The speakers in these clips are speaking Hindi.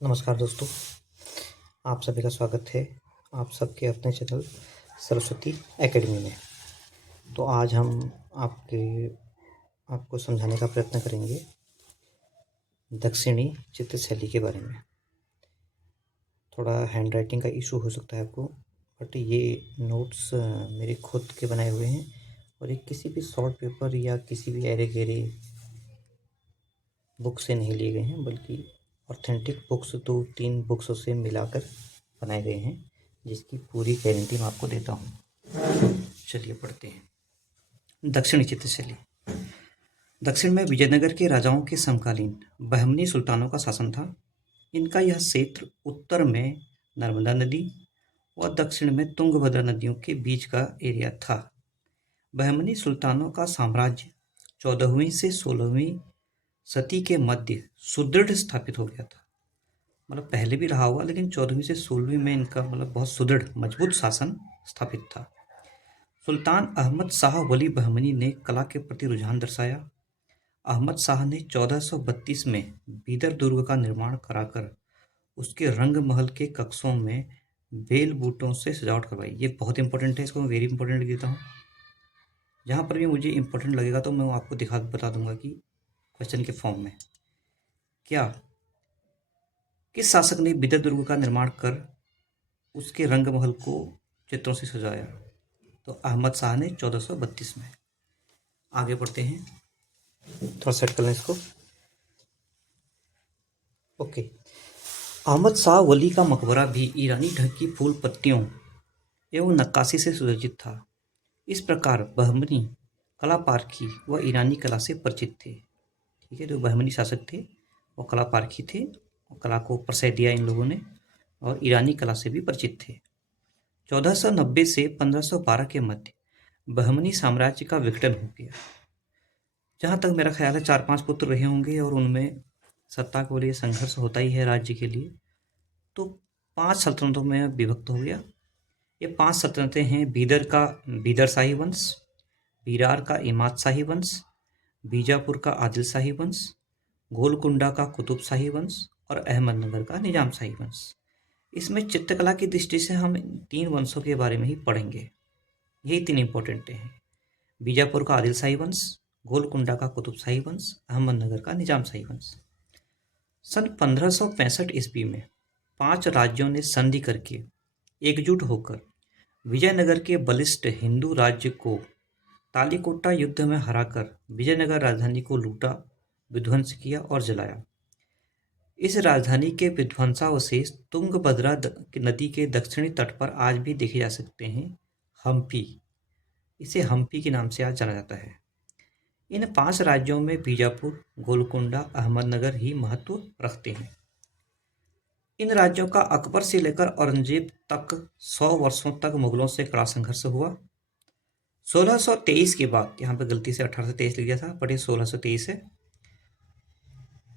नमस्कार दोस्तों, आप सभी का स्वागत है आप सबके अपने चैनल सरस्वती एकेडमी में। तो आज हम आपको समझाने का प्रयत्न करेंगे दक्षिणी चित्रशैली के बारे में। थोड़ा हैंड राइटिंग का इशू हो सकता है आपको, बट ये नोट्स मेरे खुद के बनाए हुए हैं और ये किसी भी शॉर्ट पेपर या किसी भी अरे गहरे बुक से नहीं लिए गए हैं, बल्कि ऑथेंटिक बुक्स 2-3 बुक्सों से मिलाकर बनाए गए हैं, जिसकी पूरी गारंटी मैं आपको देता हूँ। चलिए पढ़ते हैं। दक्षिणी चित्रशैली। दक्षिण में विजयनगर के राजाओं के समकालीन बहमनी सुल्तानों का शासन था। इनका यह क्षेत्र उत्तर में नर्मदा नदी और दक्षिण में तुंगभद्रा नदियों के बीच का एरिया था। बहमनी सुल्तानों का साम्राज्य 14वीं से 16वीं सदी के मध्य सुदृढ़ स्थापित हो गया था। मतलब पहले भी रहा हुआ, लेकिन 14वीं से 16वीं में इनका बबहुत सुदृढ़ मजबूत शासन स्थापित था। सुल्तान अहमद शाह वली बहमनी ने कला के प्रति रुझान दर्शाया। अहमद शाह ने 1432 में बीदर दुर्ग का निर्माण कराकर उसके रंग महल के कक्षों में बेल बूटों से सजावट करवाई। ये बहुत इंपॉर्टेंट है, इसको मैं वेरी इंपॉर्टेंट लिख देता हूँ। जहाँ पर भी मुझे इंपॉर्टेंट लगेगा तो मैं आपको बता दूंगा कि क्वेश्चन के फॉर्म में क्या किस शासक ने बीदर दुर्ग का निर्माण कर उसके रंग महल को चित्रों से सजाया। तो अहमद शाह ने 1432 में। आगे बढ़ते हैं, थोड़ा सेट कर लें इसको। ओके। अहमद शाह वली का मकबरा भी ईरानी ढंग की फूल पत्तियों एवं नक्काशी से सुसज्जित था। इस प्रकार बहमनी कला पारखी व ईरानी कला से परिचित थे। ठीक है, जो बहमनी शासक थे वो कला पारखी थे और कला को प्रशय दिया इन लोगों ने, और ईरानी कला से भी परिचित थे। 1490 से 1512 के मध्य बहमनी साम्राज्य का विघटन हो गया। जहाँ तक मेरा ख्याल है 4-5 पुत्र रहे होंगे और उनमें सत्ता के लिए संघर्ष होता ही है राज्य के लिए। तो 5 सल्तनतों में विभक्त हो गया। ये 5 सल्तनतें हैं: बीदर का बीदर शाही वंश, बीरार का इमाद शाही वंश, बीजापुर का आदिल शाही वंश, गोलकुंडा का कुतुब शाही वंश और अहमदनगर का निजाम शाही वंश। इसमें चित्रकला की दृष्टि से हम 3 वंशों के बारे में ही पढ़ेंगे। यही 3 इंपॉर्टेंट हैं: बीजापुर का आदिल शाही वंश, गोलकुंडा का कुतुब शाही वंश, अहमदनगर का निजाम शाही वंश। सन 1565 ईस्वी में 5 राज्यों ने संधि करके एकजुट होकर विजयनगर के बलिष्ठ हिंदू राज्य को तालीकोटा युद्ध में हराकर विजयनगर राजधानी को लूटा, विध्वंस किया और जलाया। इस राजधानी के विध्वंसावशेष तुंगभद्रा नदी के दक्षिणी तट पर आज भी देखे जा सकते हैं। हम्पी, इसे हम्पी के नाम से आज जाना जाता है। इन 5 राज्यों में बीजापुर, गोलकुंडा, अहमदनगर ही महत्व रखते हैं। इन राज्यों का अकबर से लेकर औरंगजेब तक 100 वर्षों तक मुगलों से कड़ा संघर्ष हुआ। 1623 के बाद, यहाँ पे गलती से 1823 लिख दिया था, बट ये 1623 है।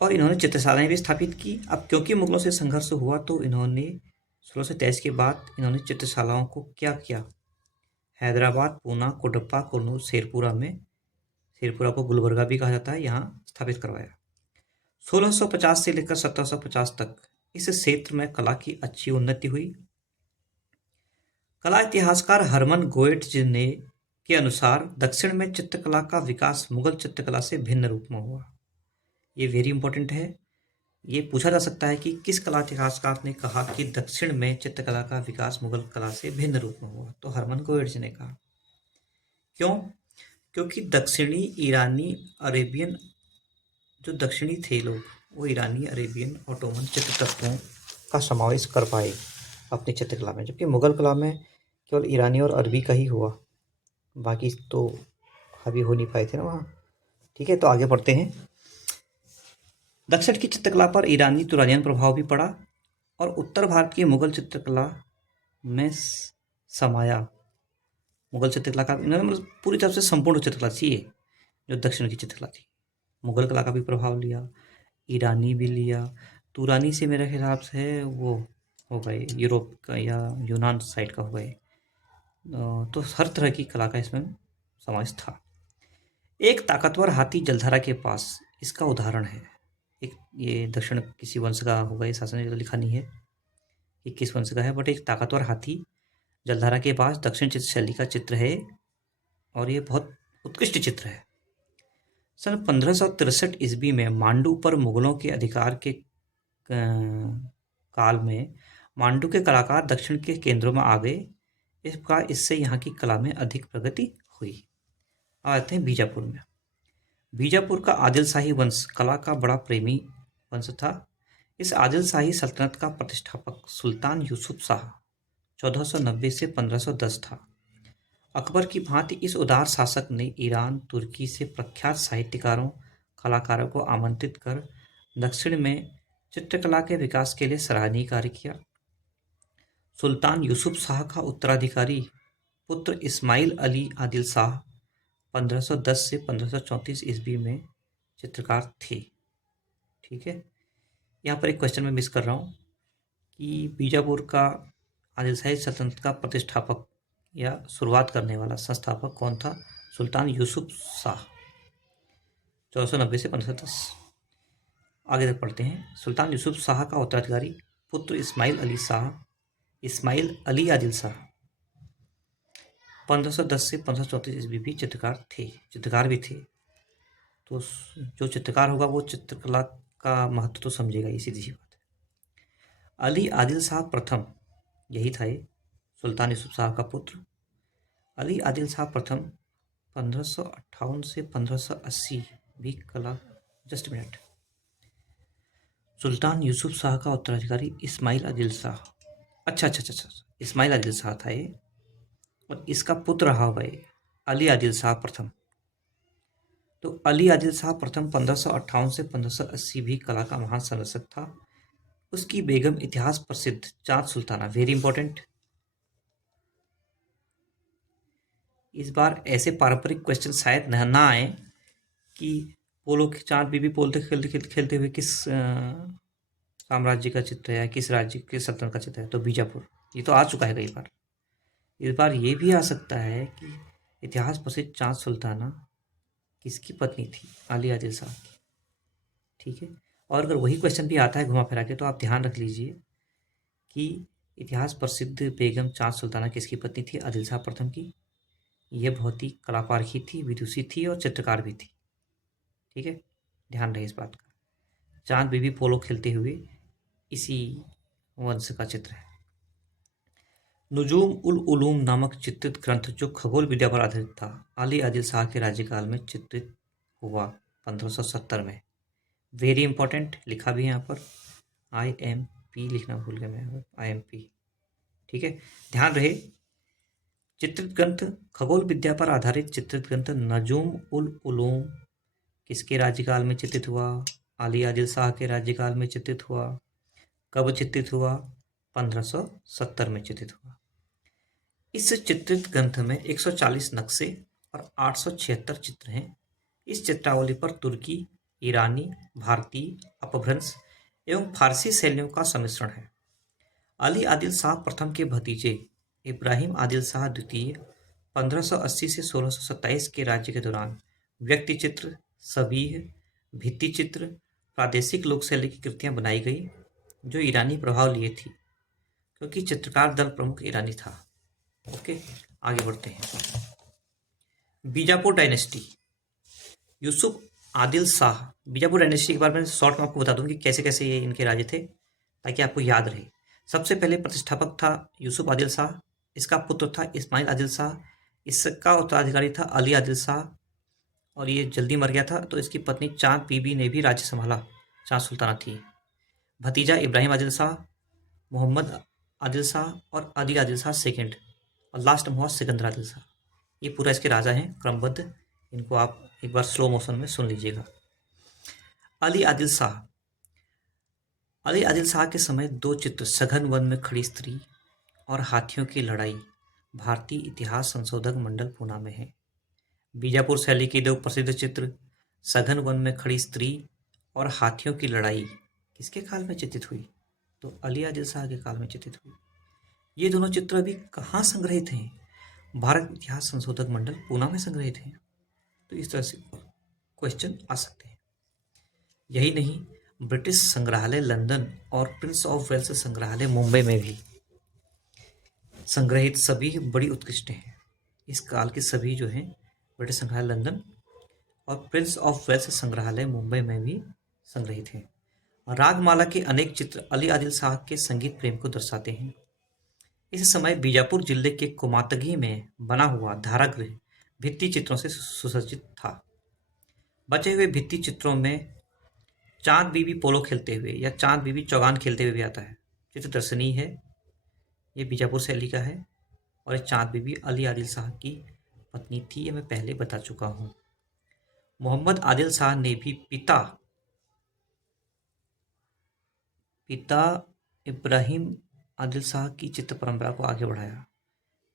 और इन्होंने चित्रशालाएं भी स्थापित की। अब क्योंकि मुगलों से संघर्ष हुआ तो इन्होंने 1623 के बाद इन्होंने चित्रशालाओं को क्या किया, हैदराबाद, पूना, कोडप्पा, कुर्नूल, शेरपुरा में, शेरपुरा को गुलबर्गा भी कहा जाता है, यहाँ स्थापित करवाया। 1650 से लेकर 1750 तक इस क्षेत्र में कला की अच्छी उन्नति हुई। कला इतिहासकार हरमन गोएट्ज ने के अनुसार दक्षिण में चित्रकला का विकास मुगल चित्रकला से भिन्न रूप में हुआ। ये वेरी इंपॉर्टेंट है। ये पूछा जा सकता है कि किस कला इतिहासकार ने कहा कि दक्षिण में चित्रकला का विकास मुगल कला से भिन्न रूप में हुआ। तो हरमन गोएट्ज ने कहा। क्यों? क्योंकि दक्षिणी ईरानी अरेबियन, जो दक्षिणी थे लोग, वो ईरानी, अरेबियन, ऑटोमन चित्र तत्वों का समावेश कर पाए अपनी चित्रकला में, जबकि मुगल कला में केवल ईरानी और अरबी का ही हुआ, बाकी तो हावी हो नहीं पाए थे ना वहाँ। ठीक है, तो आगे बढ़ते हैं। दक्षिण की चित्रकला पर ईरानी तुरानियन प्रभाव भी पड़ा और उत्तर भारत की मुगल चित्रकला में समाया। मुगल चित्रकला का इन्होंने मतलब पूरी तरह से संपूर्ण चित्रकला थी ये, जो दक्षिण की चित्रकला थी। मुगल कला का भी प्रभाव लिया, ईरानी भी लिया। तुरानी से मेरे हिसाब से वो हो गए यूरोप का या यूनान साइड का हो गए। तो हर तरह की कला का इसमें समावेश था। एक ताकतवर हाथी जलधारा के पास इसका उदाहरण है। एक ये दक्षिण किसी वंश का होगा, ये शासन ने लिखा नहीं है कि किस वंश का है, बट एक ताकतवर हाथी जलधारा के पास दक्षिण चित्र शैली का चित्र है और ये बहुत उत्कृष्ट चित्र है। सन 1563 ईस्वी में मांडू पर मुगलों के अधिकार के काल में मांडू के कलाकार दक्षिण के केंद्रों में आ गए। इस प्रकार इससे यहाँ की कला में अधिक प्रगति हुई। आते हैं बीजापुर में। बीजापुर का आदिल शाही वंश कला का बड़ा प्रेमी वंश था। इस आदिल शाही सल्तनत का प्रतिष्ठापक सुल्तान यूसुफ शाह 1490 से 1510 था। अकबर की भांति इस उदार शासक ने ईरान, तुर्की से प्रख्यात साहित्यकारों, कलाकारों को आमंत्रित कर दक्षिण में चित्रकला के विकास के लिए सराहनीय कार्य किया। सुल्तान यूसुफ शाह का उत्तराधिकारी पुत्र इस्माइल अली आदिल शाह 1510 से 1534 ईस्वी में चित्रकार थे। ठीक है, यहाँ पर एक क्वेश्चन मैं मिस कर रहा हूँ कि बीजापुर का आदिल शाही सल्तनत का प्रतिष्ठापक या शुरुआत करने वाला संस्थापक कौन था? सुल्तान यूसुफ शाह 1490 से 1510। आगे तक पढ़ते हैं। सुल्तान यूसुफ शाह का उत्तराधिकारी पुत्र इस्माइल अली आदिल शाह 1510 से 1534 ईस्वी भी चित्रकार भी थे। तो जो चित्रकार होगा वो चित्रकला का महत्व तो समझेगा, ये सीधी सी बात है। अली आदिल शाह प्रथम, यही था ये सुल्तान यूसुफ शाह का पुत्र। अली आदिल शाह प्रथम 1558 से 1580 भी कला। Just minute. सुल्तान यूसुफ शाह का उत्तराधिकारी इस्माइल आदिल शाह, अच्छा, इस्माइल आदिल शाह था ये, और इसका पुत्र रहा हुआ है अली आदिल शाह प्रथम। तो अली आदिल शाह प्रथम 1558 से 1580 भी कला का महान संरक्षक था। उसकी बेगम इतिहास प्रसिद्ध चाँद सुल्ताना, वेरी इंपॉर्टेंट। इस बार ऐसे पारंपरिक क्वेश्चन शायद ना आए कि पोलो के चाँद बीबी पोल खेलते हुए किस साम्राज्य का चित्र है या किस राज्य के सल्तनत का चित्र है। तो बीजापुर, ये तो आ चुका है कई बार। इस बार ये भी आ सकता है कि इतिहास प्रसिद्ध चाँद सुल्ताना किसकी पत्नी थी? अली आदिल शाह की। ठीक है, और अगर वही क्वेश्चन भी आता है घुमा फिरा के तो आप ध्यान रख लीजिए कि इतिहास प्रसिद्ध बेगम चाँद सुल्ताना किसकी पत्नी थी? आदिल शाह प्रथम की। यह बहुत ही कलापारखी थी, विदुषी थी और चित्रकार भी थी। ठीक है, ध्यान रहे इस बात का। चाँद बीबी पोलो खेलते हुए इसी वंश का चित्र है। नुजूम उल उलूम नामक चित्रित ग्रंथ जो खगोल विद्या पर आधारित था, अली आदिल शाह के राज्यकाल में चित्रित हुआ 1570 में। वेरी इंपॉर्टेंट, लिखा भी है यहाँ पर, IMP लिखना भूल गया मैं, IMP। ठीक है, ध्यान रहे। चित्रित ग्रंथ, खगोल विद्या पर आधारित चित्रित ग्रंथ नजूम उल उलूम किसके राज्यकाल में चित्रित हुआ? अली आदिल शाह के राज्यकाल में चित्रित हुआ। कब चित्रित हुआ? 1570 में चित्रित हुआ। इस चित्रित ग्रंथ में 140 नक्शे और 876 चित्र हैं। इस चित्रावली पर तुर्की, ईरानी, भारतीय, अपभ्रंश एवं फारसी शैलियों का सम्मिश्रण है। अली आदिल शाह प्रथम के भतीजे इब्राहिम आदिल शाह द्वितीय 1580 से 1627 के राज्य के दौरान व्यक्ति चित्र, सबीह, भित्ति चित्र, प्रादेशिक लोक शैली की कृतियां बनाई गई जो ईरानी प्रभाव लिए थी, क्योंकि चित्रकार दल प्रमुख ईरानी था। ओके, आगे बढ़ते हैं। बीजापुर डायनेस्टी, यूसुफ आदिल शाह। बीजापुर डायनेस्टी के बारे में शॉर्ट में आपको बता दूं कि कैसे कैसे ये इनके राज्य थे, ताकि आपको याद रहे। सबसे पहले प्रतिष्ठापक था यूसुफ आदिल शाह। इसका पुत्र था इस्माइल आदिल शाह। इसका उत्तराधिकारी था अली आदिल शाह, और ये जल्दी मर गया था। तो इसकी पत्नी चाँद बीबी ने भी राज्य संभाला, चाँद सुल्ताना थी। भतीजा इब्राहिम आदिल शाह, मोहम्मद आदिल शाह और अली आदिल शाह सेकेंड, और लास्ट में हुआ सिकंदर आदिल शाह। ये पूरा इसके राजा हैं क्रमबद्ध, इनको आप एक बार स्लो मोशन में सुन लीजिएगा। अली आदिल शाह। अली आदिल शाह के समय दो चित्र, सघन वन में खड़ी स्त्री और हाथियों की लड़ाई, भारतीय इतिहास संशोधक मंडल पूना में है। बीजापुर शैली के दो प्रसिद्ध चित्र, सघन वन में खड़ी स्त्री और हाथियों की लड़ाई, किसके काल में चित्रित हुई? तो अली आदिल शाह के काल में चित्रित हुई। ये दोनों चित्र अभी कहाँ संग्रहित हैं? भारत इतिहास संशोधक मंडल पूना में संग्रहित हैं। तो इस तरह से क्वेश्चन आ सकते हैं। यही नहीं, ब्रिटिश संग्रहालय लंदन और प्रिंस ऑफ वेल्स संग्रहालय मुंबई में भी संग्रहित सभी बड़ी उत्कृष्ट हैं। इस काल के सभी जो हैं ब्रिटिश संग्रहालय लंदन और प्रिंस ऑफ वेल्स संग्रहालय मुंबई में भी संग्रहित हैं। रागमाला के अनेक चित्र अली आदिल शाह के संगीत प्रेम को दर्शाते हैं। इस समय बीजापुर जिले के कुमातगी में बना हुआ धारागृह भित्ति चित्रों से सुसज्जित था। बचे हुए भित्ति चित्रों में चांद बीबी पोलो खेलते हुए या चांद बीबी चौगान खेलते हुए भी आता है। चित्र दर्शनीय है, ये बीजापुर शैली का है और ये चांद बीबी अली आदिल शाह की पत्नी थी, ये मैं पहले बता चुका हूँ। मोहम्मद आदिल शाह ने भी पिता इब्राहिम आदिल शाह की चित्र परंपरा को आगे बढ़ाया।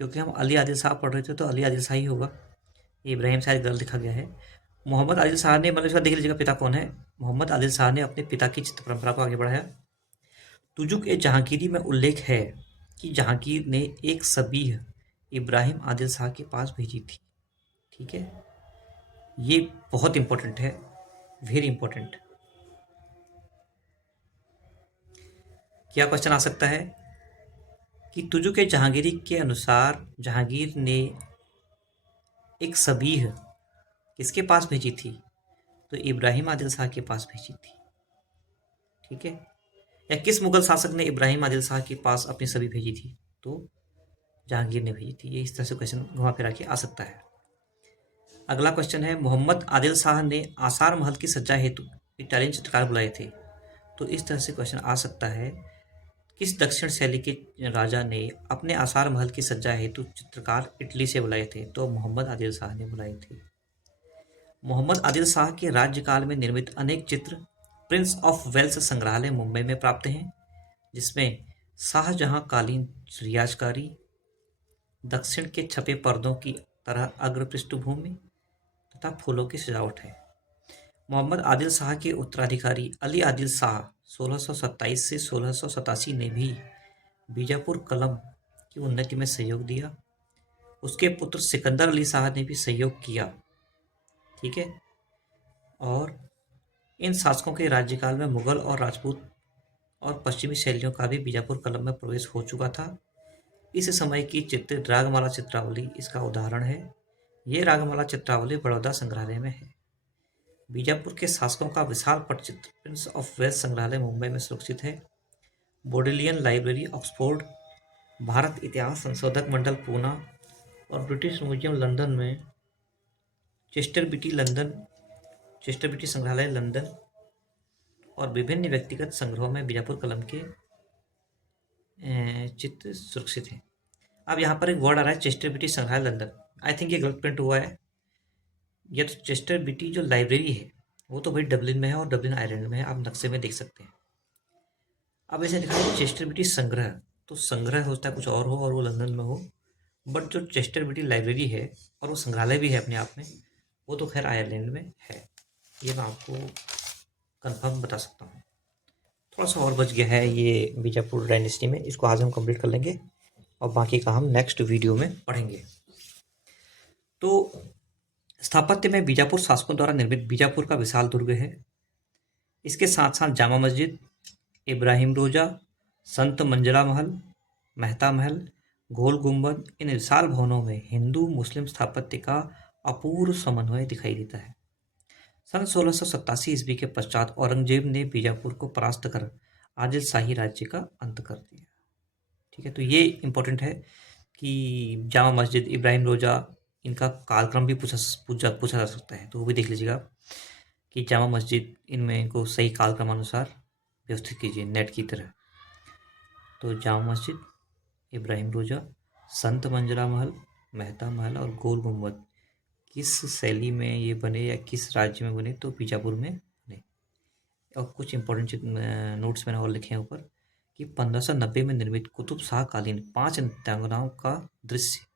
क्योंकि हम अली आदिल शाह पढ़ रहे थे तो अली आदिल शाह ही होगा, ये इब्राहिम शाह गलत लिखा गया है। मोहम्मद आदिल शाह ने, मतलब इसका देख लीजिएगा पिता कौन है। मोहम्मद आदिल शाह ने अपने पिता की चित्र परंपरा को आगे बढ़ाया। तुजुक ए जहांगीरी में उल्लेख है कि जहांगीर ने एक सबीह इब्राहिम आदिल शाह के पास भेजी थी। ठीक है, ये बहुत इंपॉर्टेंट है, वेरी इंपॉर्टेंट। क्या क्वेश्चन आ सकता है कि तुजुक ए जहांगीरी के अनुसार जहांगीर ने एक सबीह किसके पास भेजी थी? तो इब्राहिम आदिल शाह के पास भेजी थी। ठीक है, या किस मुगल शासक ने इब्राहिम आदिल शाह के पास अपनी सभी भेजी थी? तो जहांगीर ने भेजी थी। ये इस तरह से क्वेश्चन घुमा फिरा के आ सकता है। अगला क्वेश्चन है, मोहम्मद आदिल शाह ने आसार महल की सज्जा हेतु इटालियन चित्रकार बुलाए थे। तो इस तरह से क्वेश्चन आ सकता है, किस दक्षिण शैली के राजा ने अपने आसार महल की सज्जा हेतु चित्रकार इटली से बुलाए थे? तो मोहम्मद आदिल शाह ने बुलाए थे। मोहम्मद आदिल शाह के राज्यकाल में निर्मित अनेक चित्र प्रिंस ऑफ वेल्स संग्रहालय मुंबई में प्राप्त हैं, जिसमें शाहजहां कालीन रियाजकारी, दक्षिण के छपे पर्दों की तरह अग्र पृष्ठभूमि तथा फूलों की सजावट है। मोहम्मद आदिल शाह के उत्तराधिकारी अली आदिल शाह 1627 से 1687 ने भी बीजापुर कलम की उन्नति में सहयोग दिया। उसके पुत्र सिकंदर अली शाह ने भी सहयोग किया। ठीक है, और इन शासकों के राज्यकाल में मुगल और राजपूत और पश्चिमी शैलियों का भी बीजापुर कलम में प्रवेश हो चुका था। इस समय की चित्र रागमाला चित्रावली इसका उदाहरण है। ये रागमाला चित्रावली बड़ौदा संग्रहालय में है। बीजापुर के शासकों का विशाल पटचित्र प्रिंस ऑफ वेल्स संग्रहालय मुंबई में सुरक्षित है। बोडेलियन लाइब्रेरी ऑक्सफोर्ड, भारत इतिहास संशोधक मंडल पूना और ब्रिटिश म्यूजियम लंदन में चेस्टर बीटी संग्रहालय लंदन और विभिन्न व्यक्तिगत संग्रहों में बीजापुर कलम के चित्र सुरक्षित हैं। अब यहाँ पर एक वर्ड आ रहा है चेस्टर बीटी संग्रहालय लंदन। आई थिंक ये गलत प्रिंट हुआ है। यह तो चेस्टर बीटी जो लाइब्रेरी है वो तो भाई डबलिन में है और डबलिन आयरलैंड में है, आप नक्शे में देख सकते हैं। अब ऐसे लिखा है चेस्टर बीटी संग्रह, तो संग्रह होता है कुछ और हो और वो लंदन में हो, बट जो चेस्टर बीटी लाइब्रेरी है और वो संग्रहालय भी है अपने आप में, वो तो खैर आयरलैंड में है। ये मैं आपको कंफर्म बता सकता हूँ। थोड़ा सा और बच गया है ये बीजापुर डायनेस्टी में, इसको आज हम कंप्लीट कर लेंगे और बाकी का हम नेक्स्ट वीडियो में पढ़ेंगे। तो स्थापत्य में बीजापुर शासकों द्वारा निर्मित बीजापुर का विशाल दुर्ग है। इसके साथ साथ जामा मस्जिद, इब्राहिम रोजा, संत मंजला महल, मेहता महल, गोल गुंबद, इन विशाल भवनों में हिंदू मुस्लिम स्थापत्य का अपूर्व समन्वय दिखाई देता है। सन 1687 ईस्वी के पश्चात औरंगजेब ने बीजापुर को परास्त कर आदिल शाही राज्य का अंत कर दिया। ठीक है, तो ये इम्पोर्टेंट है कि जामा मस्जिद, इब्राहिम रोजा, इनका कालक्रम भी पूछा जा सकता है, तो वो भी देख लीजिएगा कि जामा मस्जिद इनमें को सही कालक्रम अनुसार व्यवस्थित कीजिए नेट की तरह। तो जामा मस्जिद, इब्राहिम रोजा, संत मंजरा महल, मेहता महल और गोल गुंबद किस शैली में ये बने या किस राज्य में बने? तो बीजापुर में बने। और कुछ इंपॉर्टेंट नोट्स मैंने और लिखे हैं ऊपर कि 1590 में निर्मित कुतुब शाह कालीन 5 नृत्यांगनाओं का दृश्य,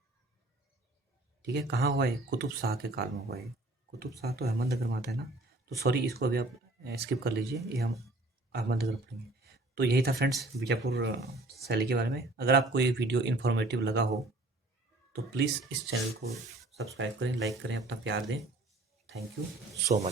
ठीक है, कहाँ हुआ है? कुतुब शाह के काल में हुआ है। कुतुब शाह तो अहमदनगर में आता है ना, तो सॉरी इसको अभी आप स्किप कर लीजिए, ये हम अहमदनगर पढ़ेंगे। तो यही था फ्रेंड्स बीजापुर शैली के बारे में। अगर आपको ये वीडियो इन्फॉर्मेटिव लगा हो तो प्लीज़ इस चैनल को सब्सक्राइब करें, लाइक करें, अपना प्यार दें। Thank you so much.